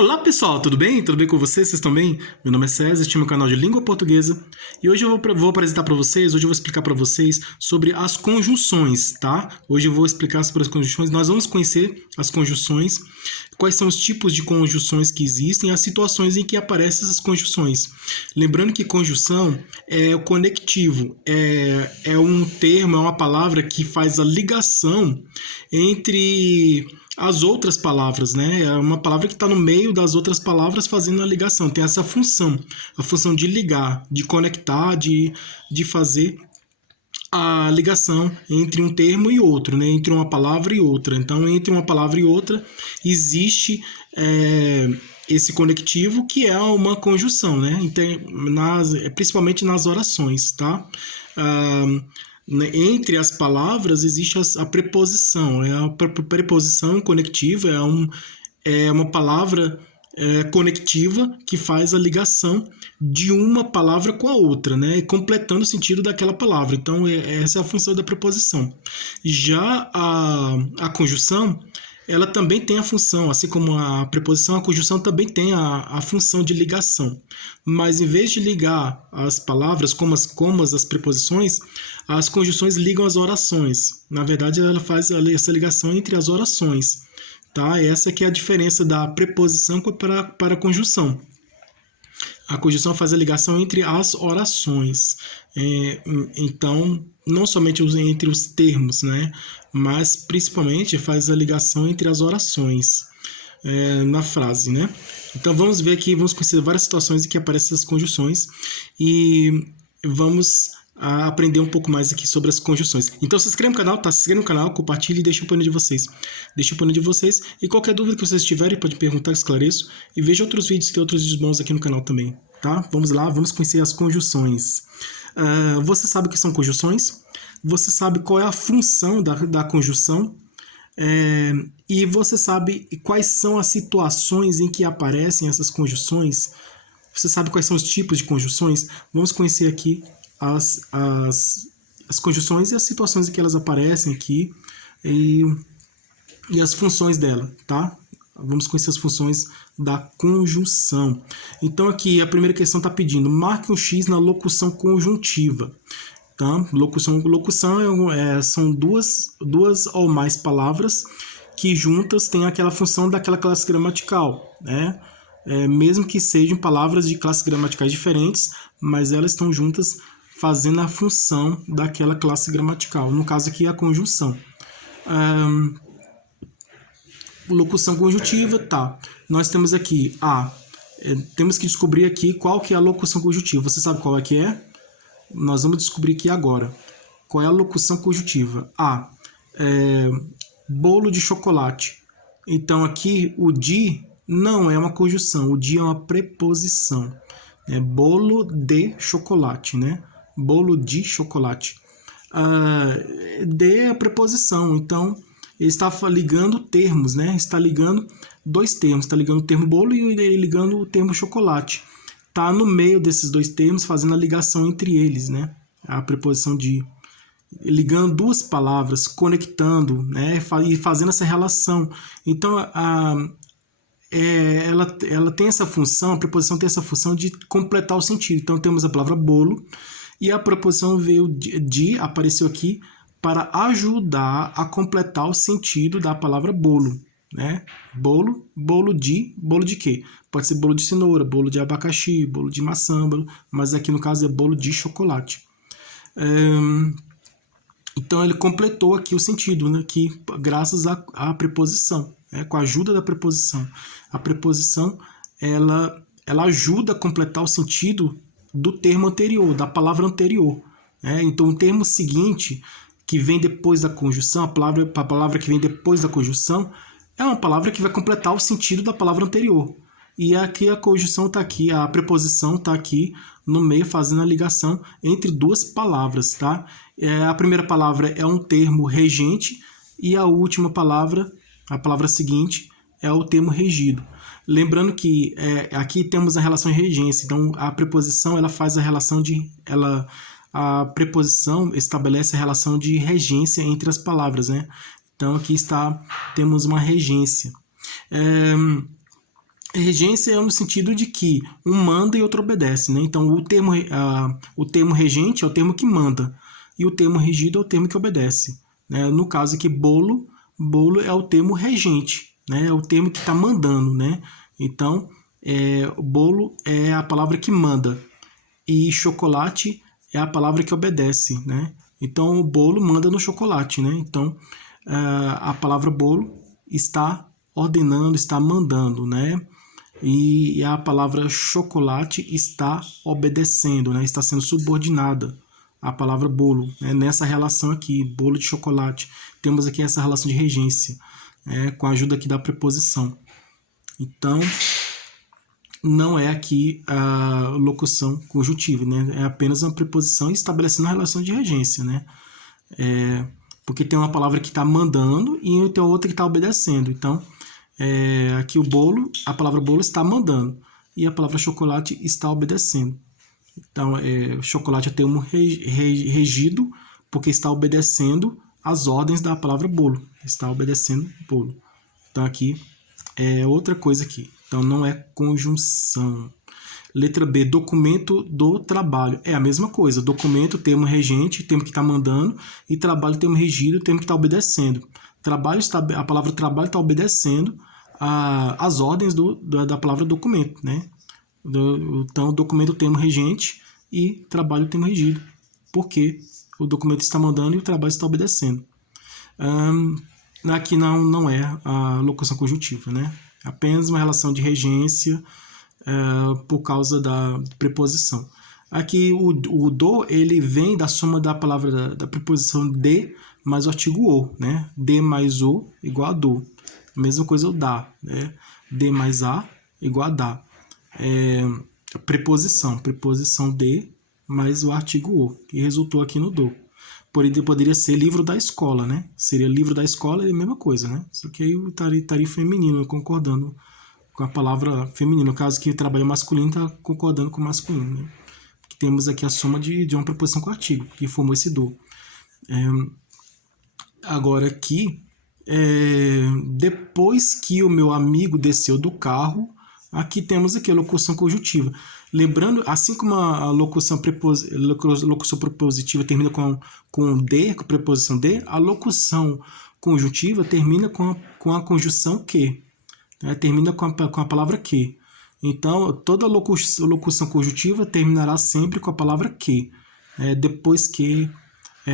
Olá pessoal, tudo bem? Tudo bem com vocês? Vocês estão bem? Meu nome é César, este é meu canal de língua portuguesa e hoje eu vou apresentar para vocês, hoje eu vou explicar para vocês sobre as conjunções, tá? Hoje eu vou explicar sobre as conjunções, nós vamos conhecer as conjunções, quais são os tipos de conjunções que existem, as situações em que aparecem essas conjunções. Lembrando que conjunção é o conectivo, é um termo, é uma palavra que faz a ligação entre as outras palavras, né? É uma palavra que está no meio das outras palavras fazendo a ligação. Tem essa função, a função de ligar, de conectar, de fazer a ligação entre um termo e outro, né? Entre uma palavra e outra. Então, entre uma palavra e outra, existe esse conectivo que é uma conjunção, né? Então, principalmente nas orações, tá? Entre as palavras existe a preposição. A preposição conectiva é uma palavra conectiva que faz a ligação de uma palavra com a outra, né? Completando o sentido daquela palavra. Então, essa é a função da preposição. Já a conjunção, ela também tem a função, assim como a preposição, a conjunção também tem a função de ligação. Mas em vez de ligar as palavras como as preposições, as conjunções ligam as orações. Na verdade, ela faz essa ligação entre as orações. Tá? Essa que é a diferença da preposição para a conjunção. A conjunção faz a ligação entre as orações. Então, não somente entre os termos, né? Mas principalmente faz a ligação entre as orações na frase, né? Então, vamos ver aqui, vamos conhecer várias situações em que aparecem essas conjunções e vamos aprender um pouco mais aqui sobre as conjunções. Então, se inscreva no canal, tá? Se inscreva no canal, compartilhe e deixe o opinião de vocês. Deixe o opinião de vocês e qualquer dúvida que vocês tiverem, pode perguntar, esclareço. E veja outros vídeos, tem outros vídeos bons aqui no canal também, tá? Vamos lá, vamos conhecer as conjunções. Você sabe o que são conjunções? Você sabe qual é a função da conjunção? E você sabe quais são as situações em que aparecem essas conjunções? Você sabe quais são os tipos de conjunções? Vamos conhecer aqui as conjunções e as situações em que elas aparecem aqui e as funções dela, tá? Vamos conhecer as funções da conjunção. Então aqui a primeira questão está pedindo, marque um X na locução conjuntiva. Tá? Locução são duas ou mais palavras que juntas têm aquela função daquela classe gramatical, né? Mesmo que sejam palavras de classes gramaticais diferentes, mas elas estão juntas fazendo a função daquela classe gramatical. No caso aqui, a conjunção. Locução conjuntiva, tá. Nós temos aqui temos que descobrir aqui qual que é a locução conjuntiva. Você sabe qual é que é? Nós vamos descobrir aqui agora. Qual é a locução conjuntiva? Bolo de chocolate. Então aqui o de não é uma conjunção, o de é uma preposição. É bolo de chocolate, né? Bolo de chocolate. De é a preposição, então ele está ligando termos, né? Está ligando dois termos, está ligando o termo bolo e ligando o termo chocolate. Está no meio desses dois termos, fazendo a ligação entre eles, né? A preposição de, ligando duas palavras, conectando, né? E fazendo essa relação. Então, ela tem essa função, a preposição tem essa função de completar o sentido. Então, temos a palavra bolo e a preposição veio apareceu aqui para ajudar a completar o sentido da palavra bolo, né? Bolo de quê? Pode ser bolo de cenoura, bolo de abacaxi, bolo de maçã, mas aqui no caso é bolo de chocolate. Então ele completou aqui o sentido, né? Que graças à preposição, com a ajuda da preposição. A preposição ela ajuda a completar o sentido do termo anterior, da palavra anterior. Então o termo seguinte, que vem depois da conjunção, a palavra que vem depois da conjunção, é uma palavra que vai completar o sentido da palavra anterior. E aqui a conjunção está aqui, a preposição está aqui no meio, fazendo a ligação entre duas palavras, tá? A primeira palavra é um termo regente e a última palavra, a palavra seguinte, é o termo regido. Lembrando que aqui temos a relação de regência, então a preposição ela faz a relação a preposição estabelece a relação de regência entre as palavras, né? Então aqui temos uma regência. Regência é no sentido de que um manda e outro obedece, né? Então, o termo regente é o termo que manda e o termo regido é o termo que obedece, né? No caso aqui, bolo é o termo regente, né? É o termo que está mandando, né? Então, bolo é a palavra que manda e chocolate é a palavra que obedece, né? Então, o bolo manda no chocolate, né? Então, a palavra bolo está ordenando, está mandando, né? E a palavra chocolate está obedecendo, né? Está sendo subordinada à palavra bolo, né? Nessa relação aqui, bolo de chocolate. Temos aqui essa relação de regência, com a ajuda aqui da preposição. Então, não é aqui a locução conjuntiva, né? É apenas uma preposição estabelecendo a relação de regência, né? Porque tem uma palavra que está mandando e tem outra que está obedecendo. Então, aqui a palavra bolo está mandando e a palavra chocolate está obedecendo. Então, chocolate é termo regido porque está obedecendo as ordens da palavra bolo. Está obedecendo bolo. Então, aqui é outra coisa aqui. Então, não é conjunção. Letra B, documento do trabalho. É a mesma coisa. Documento, termo regente, termo que está mandando, e trabalho, termo regido, termo que está obedecendo. A palavra trabalho está obedecendo as ordens da palavra documento, né? Então, documento, termo regente e trabalho, termo regido. Porque o documento está mandando e o trabalho está obedecendo. Aqui não é a locução conjuntiva, né? Apenas uma relação de regência por causa da preposição. Aqui o do, ele vem da soma da palavra da preposição de mais o artigo o, né? De mais o igual a do. A mesma coisa o da, né? De mais a igual a da. Preposição de mais o artigo o, que resultou aqui no do. Poderia ser livro da escola, né? Seria livro da escola, é a mesma coisa, né? Só que aí estaria feminino, concordando com a palavra feminino. No caso que trabalho masculino, está concordando com o masculino, né? Que temos aqui a soma de uma preposição com artigo, que formou esse do. Agora aqui, depois que o meu amigo desceu do carro, aqui temos aqui a locução conjuntiva. Lembrando, assim como a locução prepositiva termina com de, com a preposição de, a locução conjuntiva termina com a conjunção que. Termina com a palavra que. Então, toda locução conjuntiva terminará sempre com a palavra que. Depois que,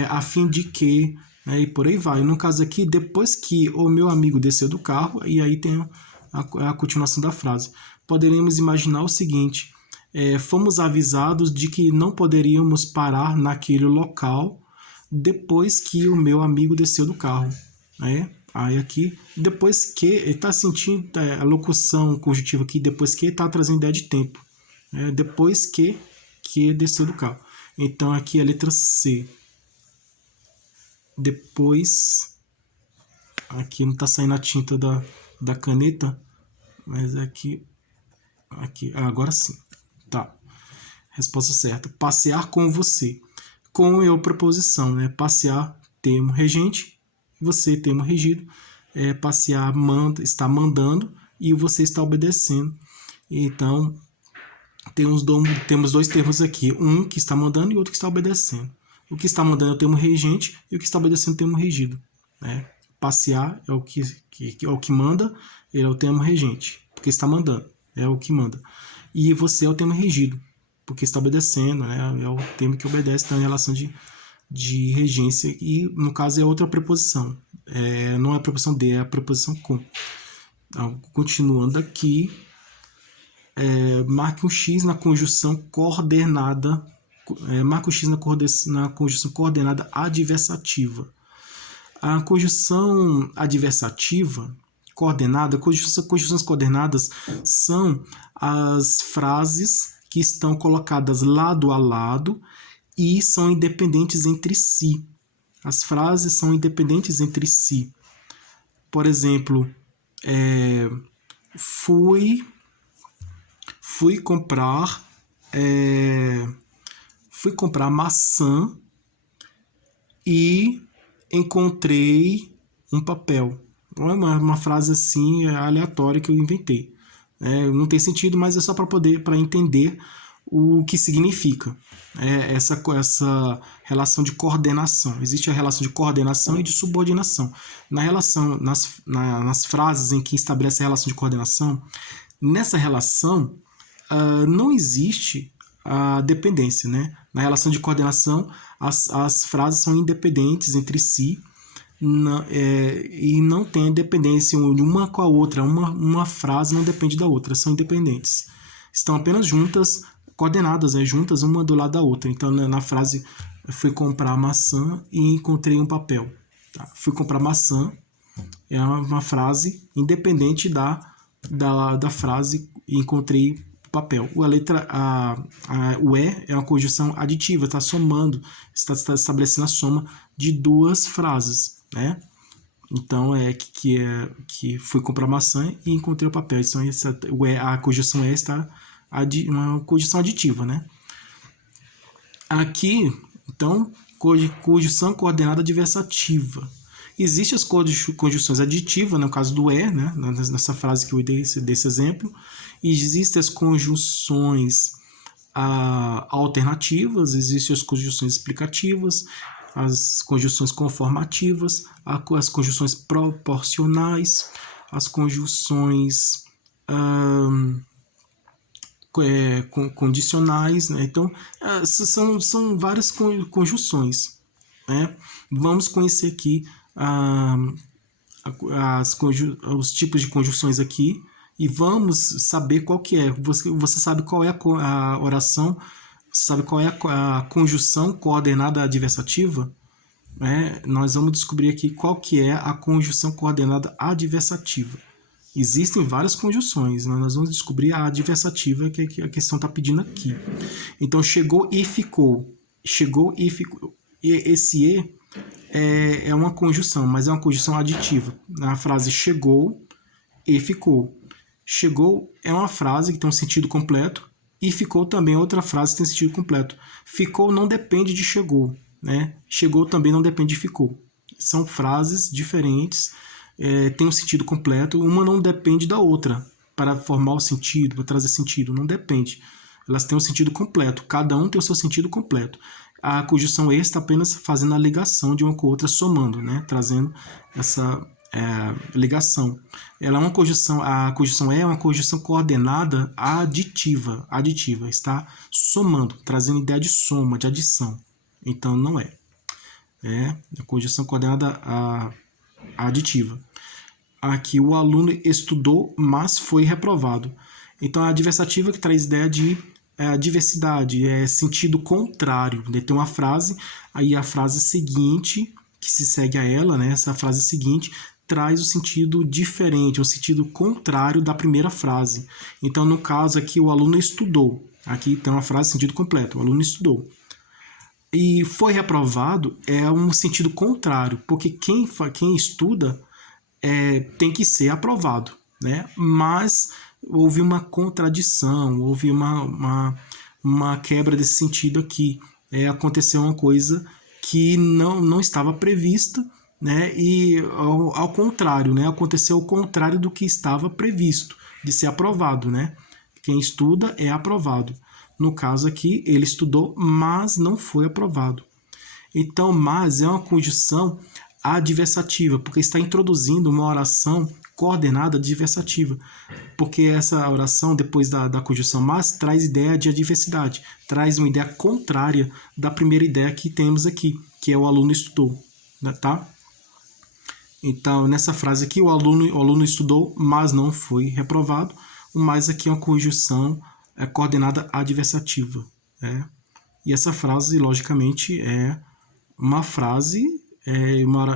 a fim de que, e por aí vai. No caso aqui, depois que o meu amigo desceu do carro, e aí tem a continuação da frase. Poderíamos imaginar o seguinte: fomos avisados de que não poderíamos parar naquele local depois que o meu amigo desceu do carro. Aí aqui, depois que, ele está sentindo a locução conjuntiva aqui, depois que está trazendo ideia de tempo. Depois que desceu do carro. Então aqui a letra C. Depois, aqui não está saindo a tinta da caneta, mas aqui, agora sim. Tá. Resposta certa. Passear com você. Com é a preposição, né? Passear, termo regente, você, termo regido. Passear, está mandando e você está obedecendo. Então, temos dois termos aqui. Um que está mandando e outro que está obedecendo. O que está mandando é o termo regente e o que está obedecendo é o termo regido. Passear é o que manda, ele é o termo regente, porque está mandando, é o que manda. E você é o termo regido, porque está obedecendo, né? É o termo que obedece, está em relação de regência, e no caso é outra preposição. Não é a preposição de, é a preposição com. Então, continuando aqui, marque um X na conjunção coordenada. Marque um X na conjunção coordenada adversativa. A conjunção adversativa coordenada, conjunções coordenadas são as frases que estão colocadas lado a lado e são independentes entre si. As frases são independentes entre si. Por exemplo, fui comprar maçã e encontrei um papel. Não é uma frase assim aleatória que eu inventei. Não tem sentido, mas é só para entender o que significa essa relação de coordenação. Existe a relação de coordenação e de subordinação. Nas frases em que estabelece a relação de coordenação, nessa relação não existe a dependência, né? Na relação de coordenação, as frases são independentes entre si, e não tem dependência uma com a outra. Uma frase não depende da outra, são independentes. Estão apenas juntas, coordenadas, juntas uma do lado da outra. Então, na frase, fui comprar maçã e encontrei um papel. Tá? Fui comprar maçã é uma frase independente da frase e encontrei papel. O é uma conjunção aditiva, está somando, está estabelecendo a soma de duas frases, né? Então, que fui comprar maçã e encontrei o papel. Então, a conjunção está uma conjunção aditiva, né? Aqui, então, conjunção coordenada adversativa. Existem as conjunções aditivas, no caso do né? Nessa frase que eu dei desse exemplo. Existem as conjunções alternativas, existem as conjunções explicativas, as conjunções conformativas, as conjunções proporcionais, as conjunções condicionais, né? Então, são várias conjunções, né? Vamos conhecer aqui os tipos de conjunções aqui e vamos saber qual que é. Você sabe qual é a oração, você sabe qual é a conjunção coordenada adversativa? Nós vamos descobrir aqui qual que é a conjunção coordenada adversativa. Existem várias conjunções, né? Nós vamos descobrir a adversativa que a questão está pedindo aqui. Então, chegou e ficou. Chegou e ficou. Esse é uma conjunção, mas é uma conjunção aditiva. Na frase chegou e ficou. Chegou é uma frase que tem um sentido completo e ficou também é outra frase que tem sentido completo. Ficou não depende de chegou, né? Chegou também não depende de ficou. São frases diferentes, tem um sentido completo. Uma não depende da outra para formar o sentido, para trazer sentido. Não depende. Elas têm um sentido completo. Cada um tem o seu sentido completo. A conjunção está apenas fazendo a ligação de uma com a outra, somando, né? Trazendo essa ligação. Ela é uma conjunção, a conjunção é uma conjunção coordenada aditiva, está somando, trazendo ideia de soma, de adição. Então não é. É a conjunção coordenada aditiva. Aqui o aluno estudou, mas foi reprovado. Então a adversativa que traz ideia de diversidade, sentido contrário. Tem uma frase, aí a frase seguinte, que se segue a ela, né? Essa frase seguinte traz o sentido diferente, o sentido contrário da primeira frase. Então, no caso aqui, o aluno estudou. Aqui tem uma frase sentido completo, o aluno estudou. E foi reprovado é um sentido contrário, porque quem estuda tem que ser aprovado, né? Mas houve uma contradição, houve uma quebra desse sentido aqui. Aconteceu uma coisa que não estava prevista, né? E ao contrário, né? Aconteceu o contrário do que estava previsto, de ser aprovado, né? Quem estuda é aprovado. No caso aqui, ele estudou, mas não foi aprovado. Então, mas é uma conjunção adversativa, porque está introduzindo uma oração coordenada adversativa, porque essa oração, depois da conjunção mas, traz ideia de adversidade, traz uma ideia contrária da primeira ideia que temos aqui, que é o aluno estudou, tá? Então, nessa frase aqui, o aluno estudou, mas não foi reprovado. O mais aqui é uma conjunção coordenada adversativa, né? E essa frase, logicamente, é uma frase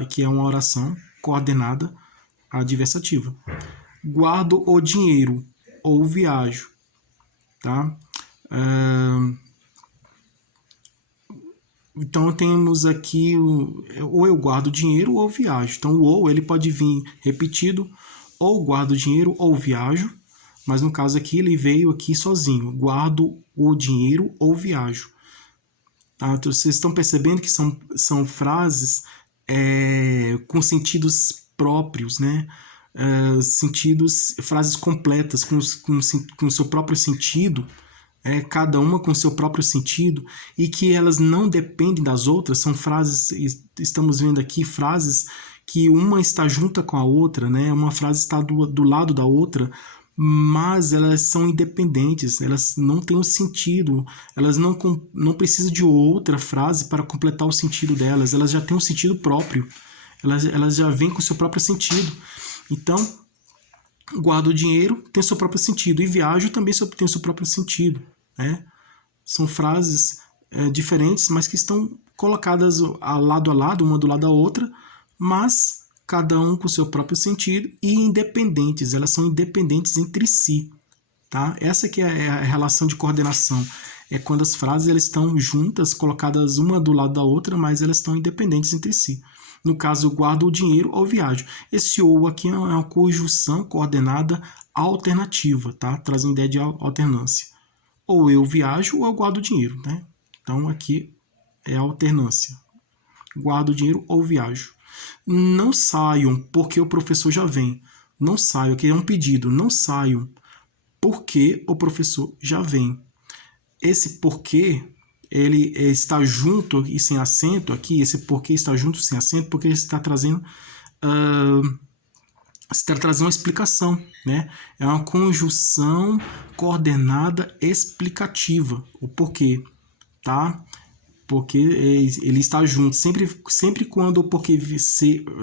que é uma oração coordenada adversativa. Guardo o dinheiro ou viajo, tá? Então temos aqui ou eu guardo dinheiro ou viajo. Então o ou ele pode vir repetido, ou guardo dinheiro ou viajo, mas no caso aqui ele veio aqui sozinho. Guardo o dinheiro ou viajo. Tá? Então, vocês estão percebendo que são frases com sentidos próprios, né? sentidos, frases completas com o seu próprio sentido, cada uma com o seu próprio sentido, e que elas não dependem das outras. São frases, estamos vendo aqui frases que uma está junta com a outra, né? Uma frase está do lado da outra, mas elas são independentes, elas não têm um sentido, elas não precisam de outra frase para completar o sentido delas, elas já têm um sentido próprio, elas já vêm com o seu próprio sentido. Então, guardo o dinheiro tem seu próprio sentido, e viajo também tem seu próprio sentido, né? São frases diferentes, mas que estão colocadas a lado, uma do lado da outra, mas cada um com seu próprio sentido e independentes, elas são independentes entre si, tá? Essa que é a relação de coordenação, é quando as frases elas estão juntas, colocadas uma do lado da outra, mas elas estão independentes entre si. No caso, eu guardo o dinheiro ou viajo. Esse ou aqui é uma conjunção coordenada alternativa, tá? Trazendo ideia de alternância. Ou eu viajo ou eu guardo o dinheiro, né? Então aqui é alternância. Guardo o dinheiro ou viajo. Não saiam porque o professor já vem. Não saiam, aqui é um pedido. Não saiam porque o professor já vem. Esse porquê, ele está junto e sem acento aqui. Esse porquê está junto e sem acento porque ele está trazendo uma explicação, né? É uma conjunção coordenada explicativa. O porquê, tá? Porque ele está junto. Sempre quando o porquê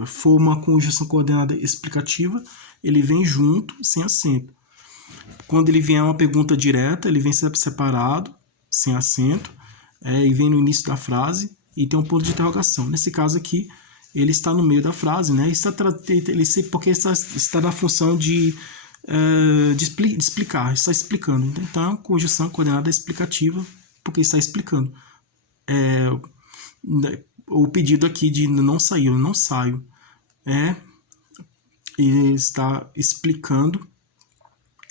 for uma conjunção coordenada explicativa, ele vem junto, sem acento. Quando ele vier uma pergunta direta, ele vem separado, sem acento, e vem no início da frase e tem um ponto de interrogação. Nesse caso aqui, ele está no meio da frase, né? Porque está na função de explicar, está explicando. Então, conjunção coordenada explicativa, porque está explicando. O pedido aqui de não sair, eu não saio, e está explicando.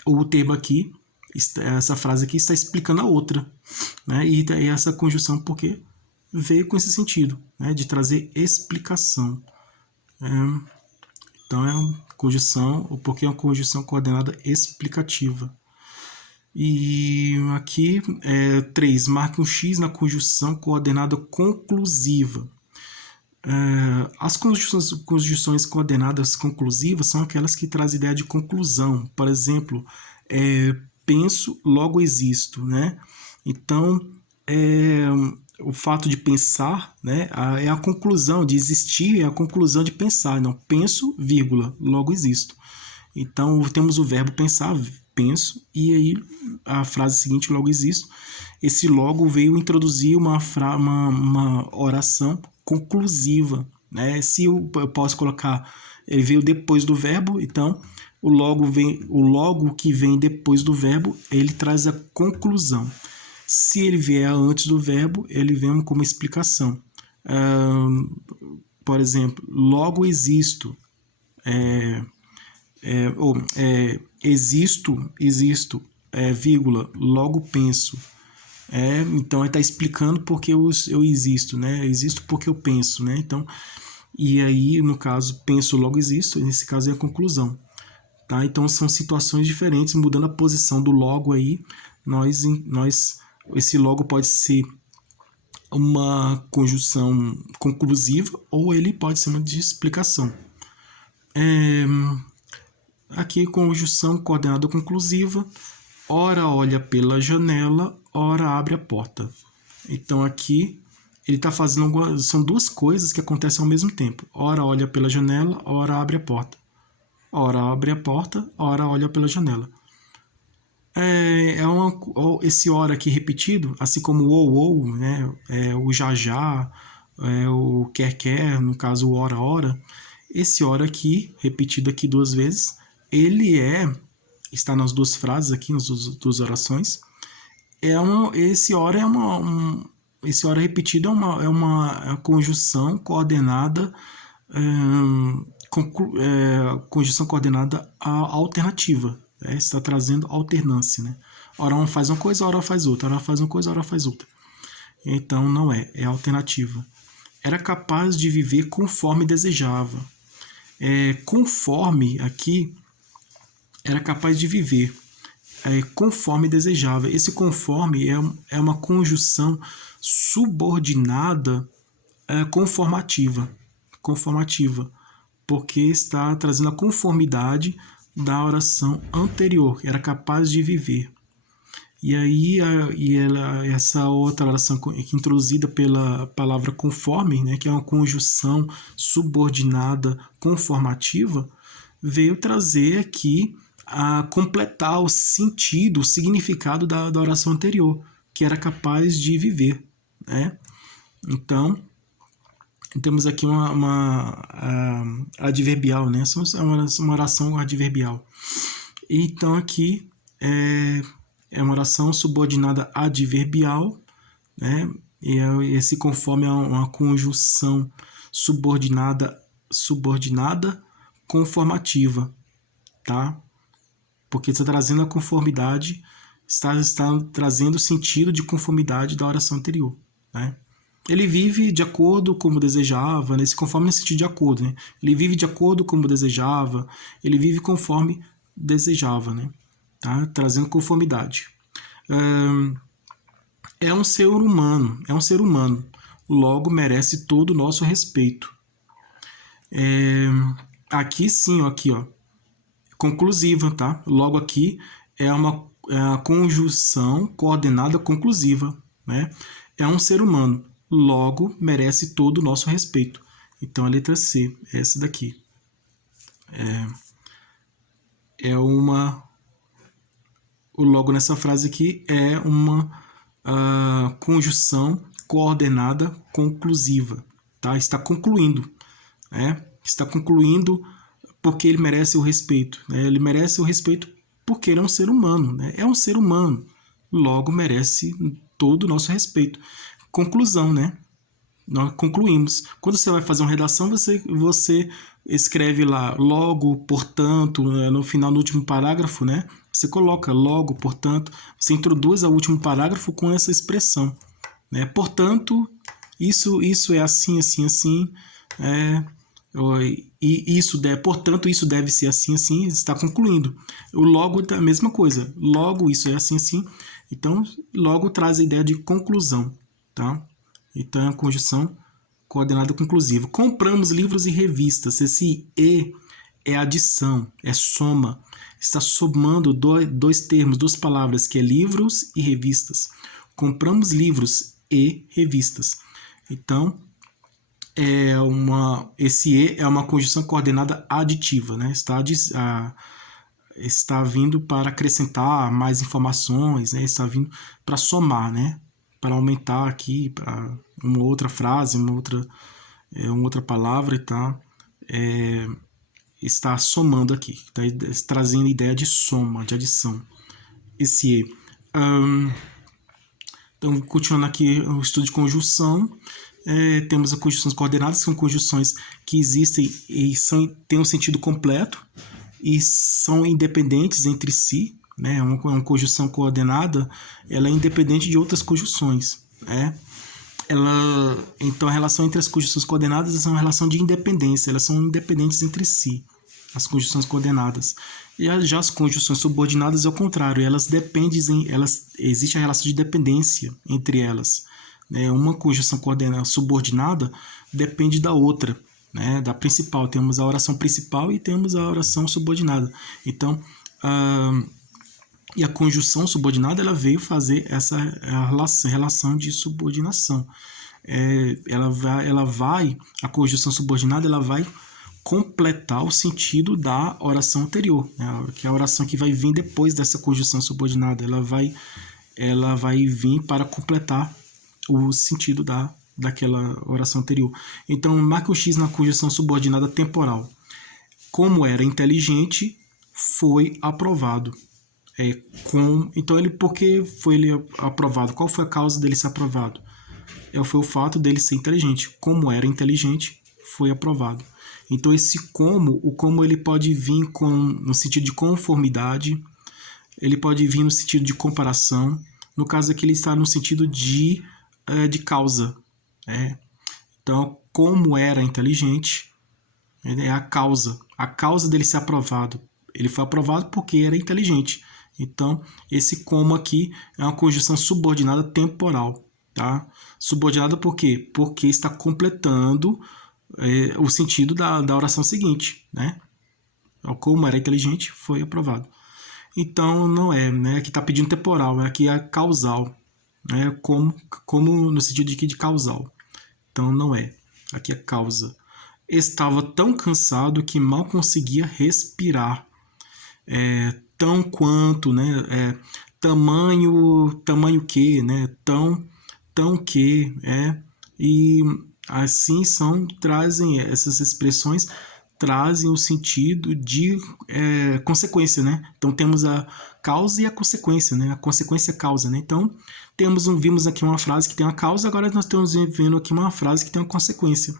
O termo aqui, essa frase aqui está explicando a outra, né? E essa conjunção porque veio com esse sentido, né? De trazer explicação. Então é uma conjunção, o porquê é uma conjunção coordenada explicativa. E aqui, 3, marque um X na conjunção coordenada conclusiva. As conjunções coordenadas conclusivas são aquelas que trazem ideia de conclusão. Por exemplo, penso, logo existo, né? Então, o fato de pensar, né, é a conclusão de existir, é a conclusão de pensar. Não, penso, vírgula, logo existo. Então, temos o verbo pensar, penso, e aí a frase seguinte, logo existo. Esse logo veio introduzir uma oração conclusiva, né? Se eu posso colocar, ele veio depois do verbo, então o logo que vem depois do verbo, ele traz a conclusão. Se ele vier antes do verbo, ele vem como explicação. Por exemplo, logo existo, existo, vírgula, logo penso. Então ele está explicando porque eu existo, né? Eu existo porque eu penso, né? Então, e aí, no caso, penso, logo existo, nesse caso é a conclusão, tá? Então são situações diferentes, mudando a posição do logo aí, esse logo pode ser uma conjunção conclusiva ou ele pode ser uma de explicação. Aqui, conjunção coordenada conclusiva, ora olha pela janela, ora abre a porta. Então aqui ele está fazendo são duas coisas que acontecem ao mesmo tempo. Ora olha pela janela, ora abre a porta. Ora abre a porta, ora olha pela janela. Esse ora aqui repetido, assim como o ou, né? O já, o quer, no caso o ora. Esse ora aqui, repetido aqui duas vezes, ele está nas duas frases aqui, nas duas orações. Esse ora repetido é uma conjunção coordenada, conjunção coordenada alternativa, né? Está trazendo alternância, né? Ora uma faz uma coisa, ora faz outra, ora faz uma coisa, ora faz outra. Então não é alternativa. Era capaz de viver conforme desejava. Conforme aqui era capaz de viver, conforme desejava. Esse conforme é uma conjunção subordinada conformativa, porque está trazendo a conformidade da oração anterior, era capaz de viver. E aí essa outra oração introduzida pela palavra conforme, né, que é uma conjunção subordinada conformativa, veio trazer aqui a completar o sentido, o significado da oração anterior, que era capaz de viver, né? Então, temos aqui uma adverbial, né? Uma oração adverbial. Então, aqui é uma oração subordinada adverbial, né? E esse conforme é uma conjunção subordinada conformativa, tá? Porque está trazendo a conformidade, está trazendo o sentido de conformidade da oração anterior, né? Ele vive de acordo como desejava, né? Se conforme nesse sentido de acordo, né? Ele vive de acordo como desejava, ele vive conforme desejava, né? Tá? Trazendo conformidade. É um ser humano, logo merece todo o nosso respeito. Aqui sim, aqui, ó, conclusiva, tá? Logo aqui é a conjunção coordenada conclusiva, né? É um ser humano, logo merece todo o nosso respeito. Então a letra C, essa daqui. O logo nessa frase aqui é uma conjunção coordenada conclusiva, tá? Está concluindo, né? Está concluindo porque ele merece o respeito, né? Ele merece o respeito porque ele é um ser humano, né? É um ser humano, logo merece todo o nosso respeito. Conclusão, né? Nós concluímos. Quando você vai fazer uma redação, você escreve lá logo, portanto, no final, no último parágrafo, né? Você coloca logo, portanto, você introduz ao último parágrafo com essa expressão, né? Portanto, isso é assim, assim, assim, portanto, isso deve ser assim, assim, está concluindo. O logo é a mesma coisa. Logo, isso é assim, assim. Então, logo traz a ideia de conclusão, tá? Então, é a conjunção coordenada conclusiva. Compramos livros e revistas. Esse E é adição, é soma. Está somando dois termos, duas palavras, que é livros e revistas. Compramos livros e revistas. Então, esse E é uma conjunção coordenada aditiva, né? Está vindo para acrescentar mais informações, né? Está vindo para somar, né? Para aumentar aqui para uma outra frase, uma outra palavra, tá? Está somando aqui, está trazendo a ideia de soma, de adição. Esse E. Então, continuando aqui o estudo de conjunção, temos as conjunções coordenadas, que são conjunções que existem e têm um sentido completo e são independentes entre si, né? Uma conjunção coordenada, ela é independente de outras conjunções, né? Então a relação entre as conjunções coordenadas é uma relação de independência, elas são independentes entre si, as conjunções coordenadas. E já as conjunções subordinadas é o contrário, existe a relação de dependência entre elas, né? Uma conjunção subordinada depende da outra, né? Da principal, temos a oração principal e temos a oração subordinada. Então, e a conjunção subordinada, ela veio fazer essa relação de subordinação. A conjunção subordinada, ela vai completar o sentido da oração anterior, né? Que é a oração que vai vir depois dessa conjunção subordinada. Ela vai vir para completar o sentido daquela oração anterior. Então, marque o X na conjunção subordinada temporal. Como era inteligente, foi aprovado. Então, por que foi ele aprovado? Qual foi a causa dele ser aprovado? Foi o fato dele ser inteligente. Como era inteligente, foi aprovado. Então, o como ele pode vir no sentido de conformidade, ele pode vir no sentido de comparação. No caso aqui, ele está no sentido de causa. Então, como era inteligente, É a causa dele ser aprovado. Ele foi aprovado porque era inteligente. Então, esse como aqui é uma conjunção subordinada temporal, tá? Subordinada por quê? Porque está completando o sentido da oração seguinte, né? Como era inteligente, foi aprovado. Então, não é, né? Aqui está pedindo temporal, aqui é causal, né? Como no sentido de causal. Então, não é. Aqui é causa. Estava tão cansado que mal conseguia respirar. Tão quanto, né? Tamanho que, né? Tão que, e assim trazem essas expressões, trazem o sentido de consequência, né? Então temos a causa e a consequência, né? A consequência causa, né? Então vimos aqui uma frase que tem uma causa, agora nós estamos vendo aqui uma frase que tem uma consequência.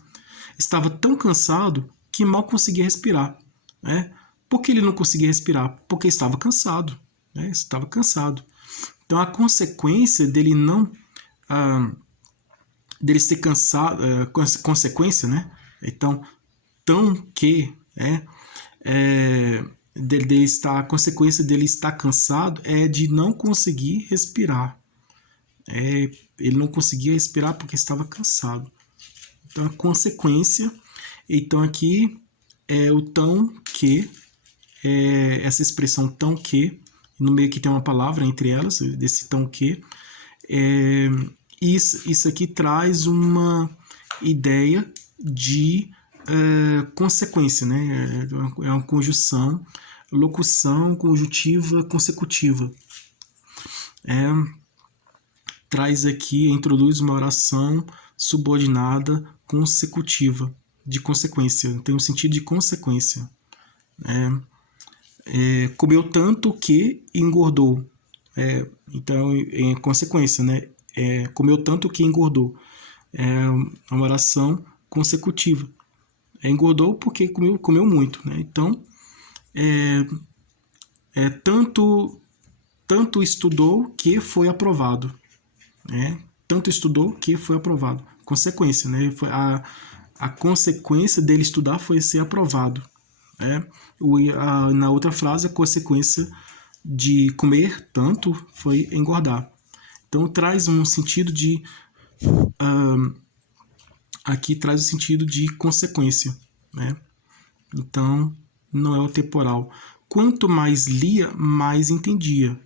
Estava tão cansado que mal conseguia respirar, né? Por que ele não conseguia respirar? Porque estava cansado, né? Estava cansado. Então a consequência dele não dele ser cansado, consequência, né? Então tão que dele estar, a consequência dele estar cansado é de não conseguir respirar. Ele não conseguia respirar porque estava cansado. Então a consequência, então aqui é o tão que, essa expressão tão que, no meio que tem uma palavra entre elas, desse tão que, isso aqui traz uma ideia de consequência, né? É uma conjunção, locução conjuntiva consecutiva. Traz aqui, introduz uma oração subordinada consecutiva, de consequência, tem um sentido de consequência. Comeu tanto que engordou. Então, em consequência, né? Comeu tanto que engordou. É uma oração consecutiva. Engordou porque comeu muito, né? Então, tanto estudou que foi aprovado. Tanto estudou que foi aprovado. Consequência, né? A consequência dele estudar foi ser aprovado. Na outra frase, a consequência de comer tanto foi engordar. Então traz um sentido de aqui traz o sentido de consequência, né? Então não é o temporal. Quanto mais lia, mais entendia.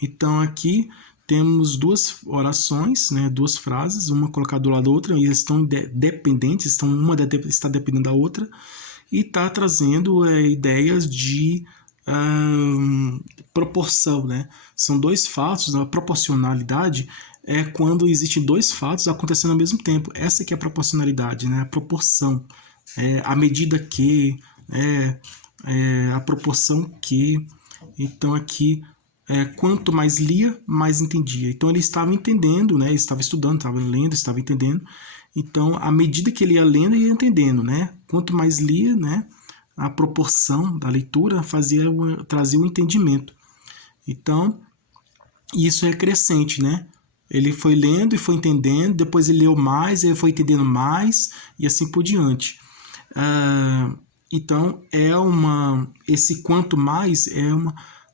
Então aqui temos duas orações, né, duas frases, uma colocada do lado da outra, e eles estão dependentes, uma está dependendo da outra, e está trazendo ideias de proporção, né? São dois fatos, a proporcionalidade é quando existem dois fatos acontecendo ao mesmo tempo. Essa que é a proporcionalidade, né? A proporção, a medida que, a proporção que. Então aqui, quanto mais lia, mais entendia. Então ele estava entendendo, né? Ele estava estudando, estava lendo, estava entendendo. Então, à medida que ele ia lendo, ele ia entendendo, né? Quanto mais lia, né? A proporção da leitura trazia o entendimento. Então, isso é crescente, né? Ele foi lendo e foi entendendo, depois ele leu mais, ele foi entendendo mais, e assim por diante. Então, esse quanto mais é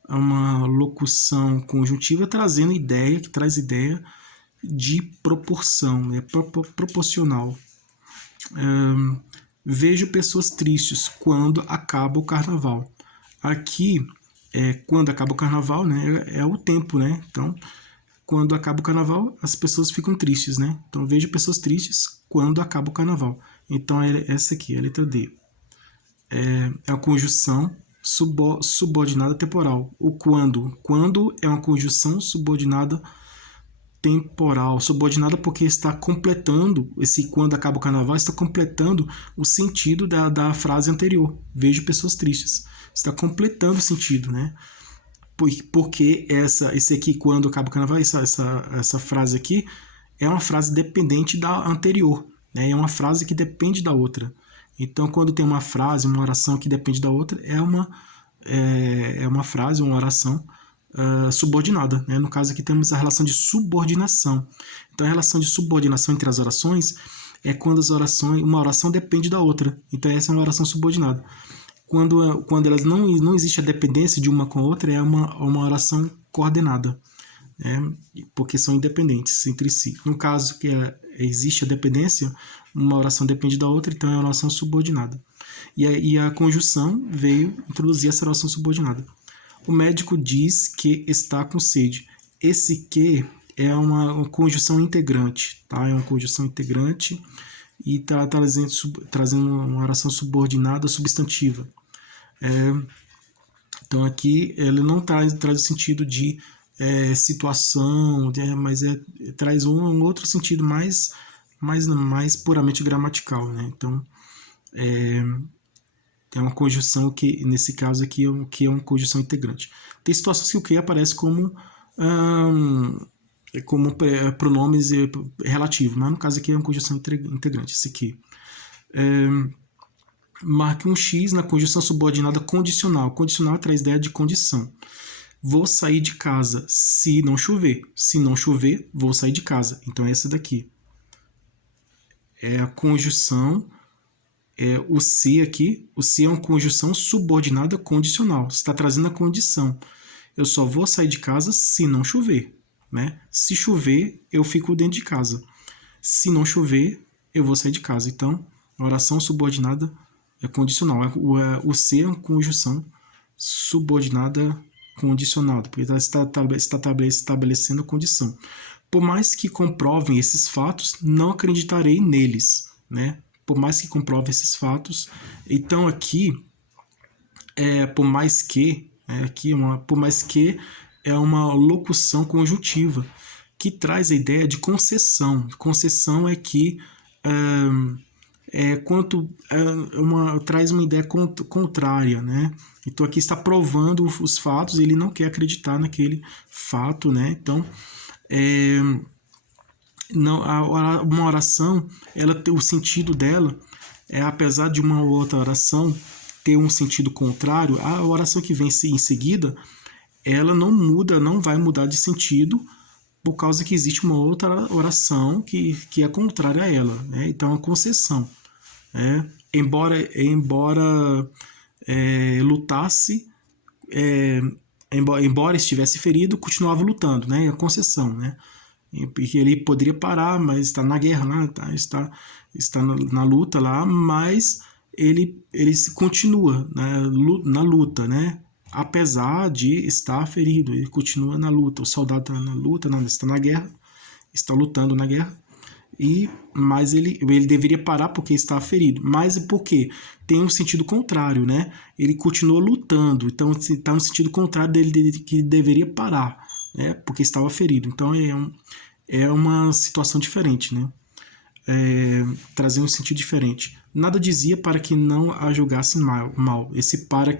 uma locução conjuntiva trazendo ideia, que traz ideia de proporção, né? Proporcional. Vejo pessoas tristes quando acaba o carnaval. Aqui, quando acaba o carnaval, né? É o tempo, né? Então, quando acaba o carnaval, as pessoas ficam tristes, né? Então, vejo pessoas tristes quando acaba o carnaval. Então, essa aqui, a letra D. É a conjunção subordinada temporal. O quando. Quando é uma conjunção subordinada temporal. Subordinada porque está completando, esse quando acaba o carnaval, está completando o sentido da frase anterior. Vejo pessoas tristes. Está completando o sentido, né? Porque esse aqui, quando acaba o carnaval, essa frase aqui é uma frase dependente da anterior, né? É uma frase que depende da outra. Então, quando tem uma frase, uma oração que depende da outra, é uma frase, uma oração subordinada, né? No caso aqui temos a relação de subordinação. Então, a relação de subordinação entre as orações é quando uma oração depende da outra. Então essa é uma oração subordinada. Quando elas não existe a dependência de uma com a outra, é uma oração coordenada, né? Porque são independentes entre si. No caso que existe a dependência, uma oração depende da outra, então é uma oração subordinada. E a conjunção veio introduzir essa oração subordinada. O médico diz que está com sede. Esse que é uma conjunção integrante, tá? É uma conjunção integrante e está trazendo uma oração subordinada substantiva. Então aqui ele não traz o sentido de situação, mas traz um outro sentido mais puramente gramatical, né? Então é uma conjunção que, nesse caso aqui, que é uma conjunção integrante. Tem situações que o que aparece como pronomes relativos, mas no caso aqui é uma conjunção integrante. Esse aqui. Marque um X na conjunção subordinada condicional. Condicional traz ideia de condição. Vou sair de casa se não chover. Se não chover, vou sair de casa. Então é essa daqui. É a conjunção. O se aqui, o se é uma conjunção subordinada condicional. Você está trazendo a condição. Eu só vou sair de casa se não chover, né? Se chover, eu fico dentro de casa. Se não chover, eu vou sair de casa. Então, a oração subordinada é condicional. O se é uma conjunção subordinada condicionada, porque está estabelecendo a condição. Por mais que comprovem esses fatos, não acreditarei neles, né? Por mais que comprove esses fatos. Então aqui, por mais que é uma locução conjuntiva que traz a ideia de concessão. Concessão é que traz uma ideia contrária, né? Então aqui está provando os fatos, ele não quer acreditar naquele fato, né? Então uma oração, o sentido dela apesar de uma outra oração ter um sentido contrário, a oração que vem em seguida, ela não vai mudar de sentido por causa que existe uma outra oração que é contrária a ela, né? Então, a concessão, né? Embora lutasse, embora estivesse ferido, continuava lutando, né? A concessão, né? Porque ele poderia parar, mas está na guerra, né? está na luta lá, mas ele continua, né? Na luta, né? Apesar de estar ferido, ele continua na luta. O soldado está na luta, está na guerra, está lutando na guerra, mas ele deveria parar porque está ferido. Mas por quê? Tem um sentido contrário, né? Ele continua lutando, então está no sentido contrário dele que deveria parar, né? Porque estava ferido. Então é uma situação diferente, né? Trazer um sentido diferente. Nada dizia para que não a julgassem mal. Esse para que